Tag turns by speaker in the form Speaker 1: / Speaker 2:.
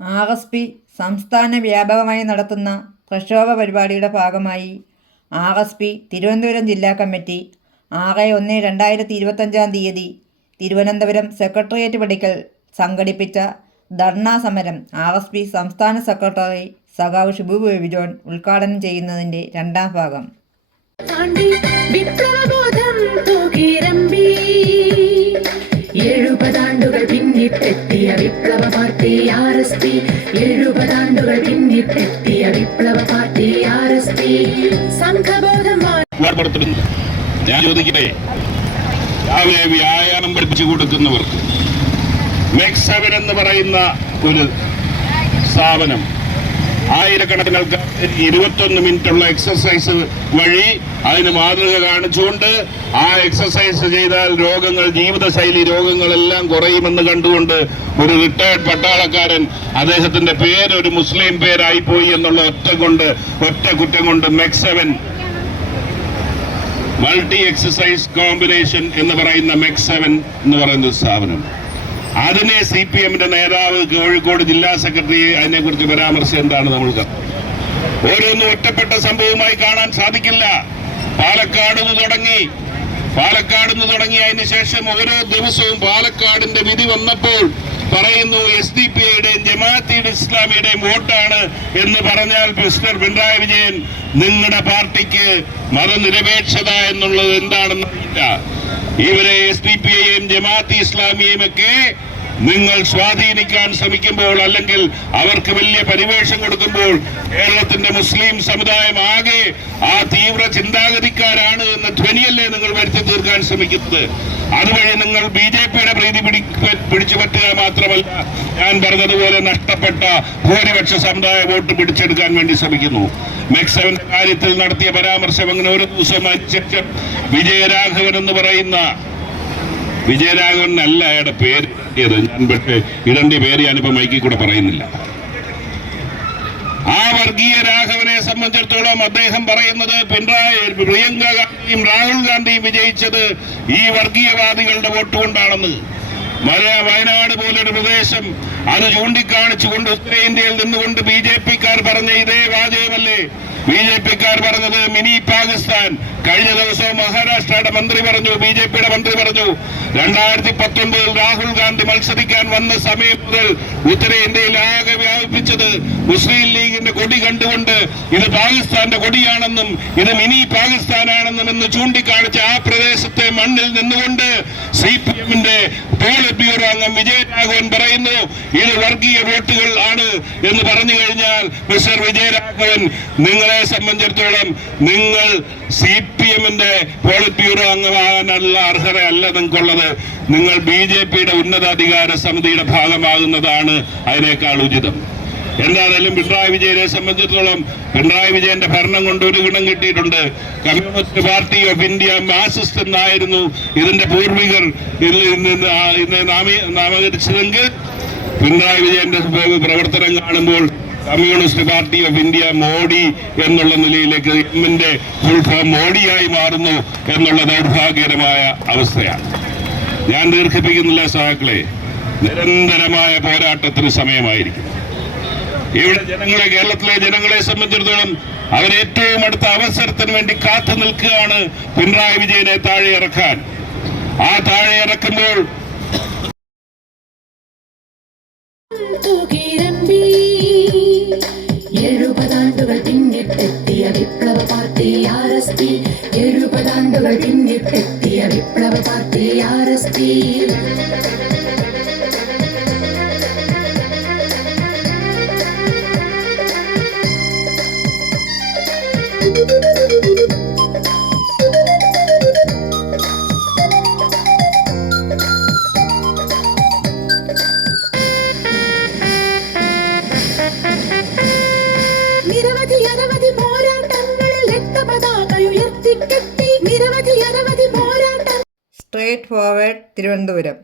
Speaker 1: R S P സംസ്ഥാന വ്യാപകമായി നടത്തുന്ന പ്രക്ഷോഭ പരിപാടിയുടെ ഭാഗമായി ആർ എസ് പി തിരുവനന്തപുരം ജില്ലാ കമ്മിറ്റി ആറ് ഒന്ന് രണ്ടായിരത്തി ഇരുപത്തഞ്ചാം തീയതി തിരുവനന്തപുരം സെക്രട്ടേറിയറ്റ് പടിക്കൽ സംഘടിപ്പിച്ച ധർണാ സമരം ആർ എസ് പി സംസ്ഥാന സെക്രട്ടറി സഖാവ് ഷിബു ബേബിജോൺ ഉദ്ഘാടനം ചെയ്യുന്നതിന്റെ രണ്ടാം ഭാഗം.
Speaker 2: പിന്നിട്ടെത്തിയ വിപ്ലവ പാർട്ടി ആർ എസ് പി. എഴുപതാണ്ടുകൾ പിന്നിട്ടെത്തിയ വിപ്ലവ പാർട്ടി ആർ എസ് പി. സംഘബോധം
Speaker 3: ഞാൻ ചോദിക്കട്ടെ? രാവിലെ വ്യായാമം പഠിപ്പിച്ചു കൊടുക്കുന്നവർക്ക് മെക്സവൻ സെവൻ എന്ന് പറയുന്ന ഒരു സ്ഥാപനം ആയിരക്കണക്കിന് ഇരുപത്തൊന്ന് മിനിറ്റുള്ള എക്സസൈസ് വഴി അതിന് മാതൃക കാണിച്ചുകൊണ്ട് ആ എക്സസൈസ് ചെയ്താൽ രോഗങ്ങൾ ജീവിതശൈലി രോഗങ്ങളെല്ലാം കുറയുമെന്ന് കണ്ടുകൊണ്ട് ഒരു റിട്ടയർഡ് പട്ടാളക്കാരൻ അദ്ദേഹത്തിന്റെ പേര് ഒരു മുസ്ലിം പേരായി പോയി എന്നുള്ള ഒറ്റ കൊണ്ട് ഒറ്റ കുറ്റം കൊണ്ട് മെക്സവൻ സെവൻ മൾട്ടി എക്സസൈസ് കോമ്പിനേഷൻ എന്ന് പറയുന്ന മെക്സവൻ സെവൻ എന്ന് പറയുന്ന സ്ഥാപനം അതിനെ സി പി എമ്മിന്റെ നേതാവ് കോഴിക്കോട് ജില്ലാ സെക്രട്ടറി അതിനെക്കുറിച്ച് പരാമർശം എന്താണ് നമ്മൾക്ക്? ഓരോന്നും ഒറ്റപ്പെട്ട സംഭവമായി കാണാൻ സാധിക്കില്ല. പാലക്കാട് തുടങ്ങി. പാലക്കാട് നിന്ന് തുടങ്ങി അതിന് ശേഷം ഓരോ ദിവസവും പാലക്കാടിന്റെ വിധി വന്നപ്പോൾ പറയുന്നു എസ് ഡി പി ഐയുടെയും ജമാഅത്തി ഇസ്ലാമിയുടെയും വോട്ടാണ് എന്ന് പറഞ്ഞാൽ മിസ്റ്റർ പിണറായി വിജയൻ നിങ്ങളുടെ പാർട്ടിക്ക് മതനിരപേക്ഷത എന്നുള്ളത് എന്താണെന്ന് അറിയില്ല. ഇവരെ എസ് ഡി പി ഐയും ജമാഅത്ത് ഇസ്ലാമിയെയും ഒക്കെ നിങ്ങൾ സ്വാധീനിക്കാൻ ശ്രമിക്കുമ്പോൾ അല്ലെങ്കിൽ അവർക്ക് വലിയ പരിവേഷം കൊടുക്കുമ്പോൾ കേരളത്തിന്റെ മുസ്ലിം സമുദായം ആകെ ആ തീവ്ര ചിന്താഗതിക്കാരാണ് എന്ന ധ്വനിയല്ലേ നിങ്ങൾ വരുത്തി തീർക്കാൻ ശ്രമിക്കുന്നത്. അതുവഴി നിങ്ങൾ ബി ജെ പിയുടെ പ്രീതി പിടി പിടിച്ചു പറ്റുക മാത്രമല്ല ഞാൻ പറഞ്ഞതുപോലെ നഷ്ടപ്പെട്ട ഭൂരിപക്ഷ സമുദായ വോട്ട് പിടിച്ചെടുക്കാൻ വേണ്ടി ശ്രമിക്കുന്നു. മെക്സവന്റെ കാര്യത്തിൽ നടത്തിയ പരാമർശം അങ്ങനെ ഒരു ദിവസം അനുസരിച്ച് വിജയരാഘവൻ എന്ന് പറയുന്ന വിജയരാഘവൻ അല്ല അയാളുടെ പേര്. ഇടേണ്ടത് ഞാൻ പക്ഷേ ഇടണ്ടി പേര് ഞാനിപ്പോ മൈക്കിൽ കൂടെ പറയുന്നില്ല. ആ വർഗീയ രാഘവനെ സംബന്ധിച്ചിടത്തോളം അദ്ദേഹം പറയുന്നത് പിണറായി പ്രിയങ്ക ഗാന്ധിയും രാഹുൽ ഗാന്ധിയും വിജയിച്ചത് ഈ വർഗീയവാദികളുടെ വോട്ട് കൊണ്ടാണെന്ന് വയനാട് പോലൊരു പ്രദേശം അത് ചൂണ്ടിക്കാണിച്ചുകൊണ്ട് ഉത്തരേന്ത്യയിൽ നിന്നുകൊണ്ട് ബി ജെ പിക്കാർ പറഞ്ഞ ഇതേ വാചകമല്ലേ? ബി ജെ പിക്കാർ പറഞ്ഞത് മിനി പാകിസ്ഥാൻ. കഴിഞ്ഞ ദിവസം മഹാരാഷ്ട്രയുടെ മന്ത്രി പറഞ്ഞു ബി ജെ പിയുടെ മന്ത്രി പറഞ്ഞു രണ്ടായിരത്തി പത്തൊൻപതിൽ രാഹുൽ ഗാന്ധി മത്സരിക്കാൻ വന്ന സമയം മുതൽ ഉത്തരേന്ത്യയിൽ ആകെ വ്യാപിപ്പിച്ചത് മുസ്ലിം ലീഗിന്റെ കൊടി കണ്ടുകൊണ്ട് ഇത് പാകിസ്ഥാന്റെ കൊടിയാണെന്നും ഇത് മിനി പാകിസ്ഥാനാണെന്നും എന്ന് ചൂണ്ടിക്കാണിച്ച ആ പ്രദേശത്തെ മണ്ണിൽ നിന്നുകൊണ്ട് സി പി എമ്മിന്റെ പോളിറ്റ് ബ്യൂറോ അംഗം വിജയരാഘവൻ പറയുന്നു ഇത് വർഗീയ വോട്ടുകൾ ആണ് എന്ന് പറഞ്ഞു കഴിഞ്ഞാൽ മിസ്റ്റർ വിജയരാഘവൻ നിങ്ങളെ സംബന്ധിച്ചിടത്തോളം നിങ്ങൾ സി പി എമ്മിന്റെ പോളിറ്റ് ബ്യൂറോ അംഗമാകാനുള്ള അർഹത അല്ല നിങ്ങൾക്കുള്ളത്. നിങ്ങൾ ബി ജെ പിയുടെ ഉന്നതാധികാര സമിതിയുടെ ഭാഗമാകുന്നതാണ് അതിനേക്കാൾ ഉചിതം. എന്തായാലും പിണറായി വിജയനെ സംബന്ധിച്ചിടത്തോളം പിണറായി വിജയന്റെ ഭരണം കൊണ്ട് ഒരു ഗുണം കിട്ടിയിട്ടുണ്ട്. Communist party of India Marxist എന്നായിരുന്നു ഇതിന്റെ പൂർവികർ നാമകരിച്ചതെങ്കിൽ പിണറായി വിജയന്റെ പ്രവർത്തനം കാണുമ്പോൾ communist party of India Modi എന്നുള്ള നിലയിലേക്ക് എമ്മിന്റെ ഫുൾ ഫോം മോഡിയായി മാറുന്നു എന്നുള്ള ദൗർഭാഗ്യകരമായ അവസ്ഥയാണ്. ഞാൻ ദീർഘിപ്പിക്കുന്നില്ല സഹാക്കളെ നിരന്തരമായ പോരാട്ടത്തിന് സമയമായിരിക്കും ഇവിടെ ജനങ്ങളെ കേരളത്തിലെ ജനങ്ങളെ സംബന്ധിച്ചിടത്തോളം അവരേറ്റവും അടുത്ത അവസരത്തിന് വേണ്ടി കാത്തു നിൽക്കുകയാണ് പിണറായി വിജയനെ താഴെ ഇറക്കാൻ. ആ താഴെ ഇറക്കുമ്പോൾ
Speaker 2: എഴുപതാണ്ടുകൾ പിന്നിട്ടെത്തിയ വിപ്ലവ പാർട്ടി ആർ എസ് പി. എഴുപതാണ്ടുകൾ പിന്നിട്ടെത്തിയ വിപ്ലവ party R S P.
Speaker 1: Straight forward Thiruvananthapuram.